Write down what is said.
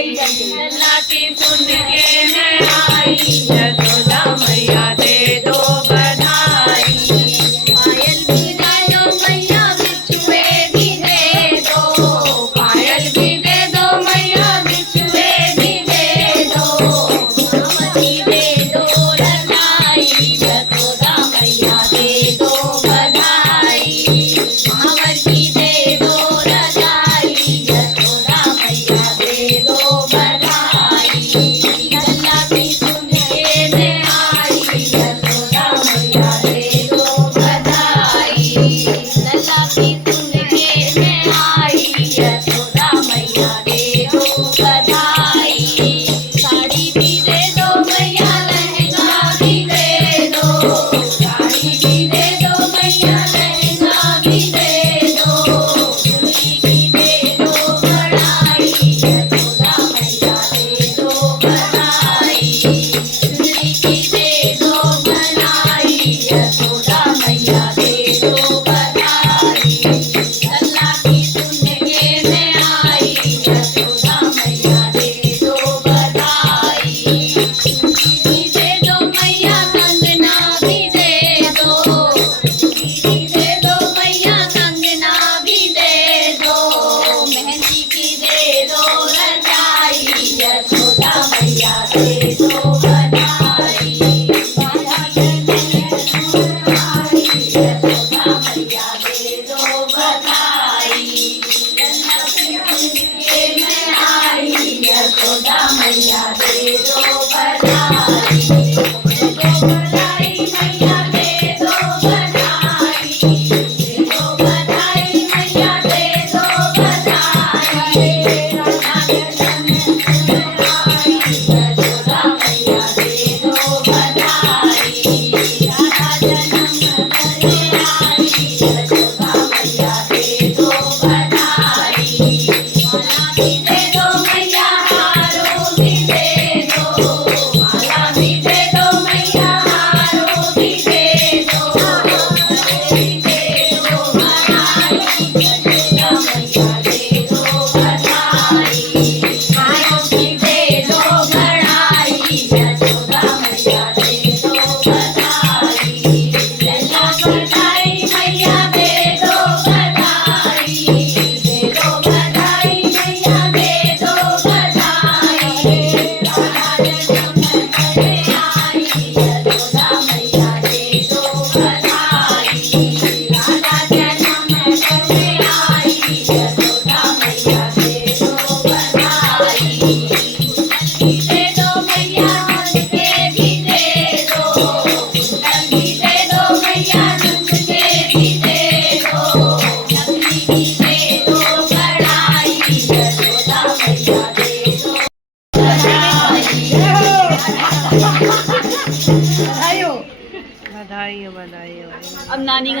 लल्ला की सुन के मैं आई, यशोदा मैया दे दो बधाई। पायल भी दे दो मैया, बिछुए भी दे दो, पायल भी दे दो मैया, बिछुए भी दे दो, नामती दे दो रजाई, यशोदा मैया दे दो बधाई। महावर की दे दो रजाई, यशोदा मैया दे दो बधाई। लल्ला की सुन के मैं आई, यशोदा मैया दे दो बधाई। लल्ला की सुन के मैं आई, यशोदा मैया दे दो बधाई। साड़ी भी दे दो मैया, लहंगा भी दे दो, साड़ी भी दे दो मैया, लहंगा भी दे दो, चुनरी की दे दो बड़ाई, यशोदा मैया दे दो बधाई। चुनरी की दे दो बड़ाई, यशोदा मैया दे दो बधाई। लल्ला की सुन के मैं आई, यशोदा मैया दे दो बधाई। चुनरी भी दे दो मैया, कंगना भी दे दो, चुनरी दे दो मैया, कंगना भी दे दो, मेहंदी की दे दो रजाई, यशोदा मैया दे दो बधाई। बाला जगन आई, यशोदा मैया दे दो बधाई। लल्ला की सुन के मैं आई, यशोदा मैया दे दो बधाई। दे दो बधाई मैया, दे दो बधाई, दे दो बधाई मैया, दे दो बधाई। राधा जन्म आई, यशोदा मैया दे दो बधाई। राधा जन्म आई, यशोदा मैया दे दो बधाई। माला भी दे दो मैया, हारों भी दे दो, माला भी दे दो मैया, हारों भी दे दो, भी दे दो बधाई, यशोदा मैया दे दो बधाई। हारों भी दे दो बधाई, यशोदा मैया दे दो बधाई। लल्ला बधाई मैया, दे दो बधाई, दे दो बधाई मैया, दे दो बधाई। राधा जन्म आई, यशोदा मैया दे दो बधाई। राधा जन्म आई, यशोदा मैया दे दो बधाई। कुंडल भी दे दो मैया, झुमके भी दे दो, कुंडल भी दे दो मैया, झुमके भी दे दो, नगरी भी दे दो बड़ाई, यशोदा मैया दे दो बधाई। बधाई हो, बधाई हो। अब नानी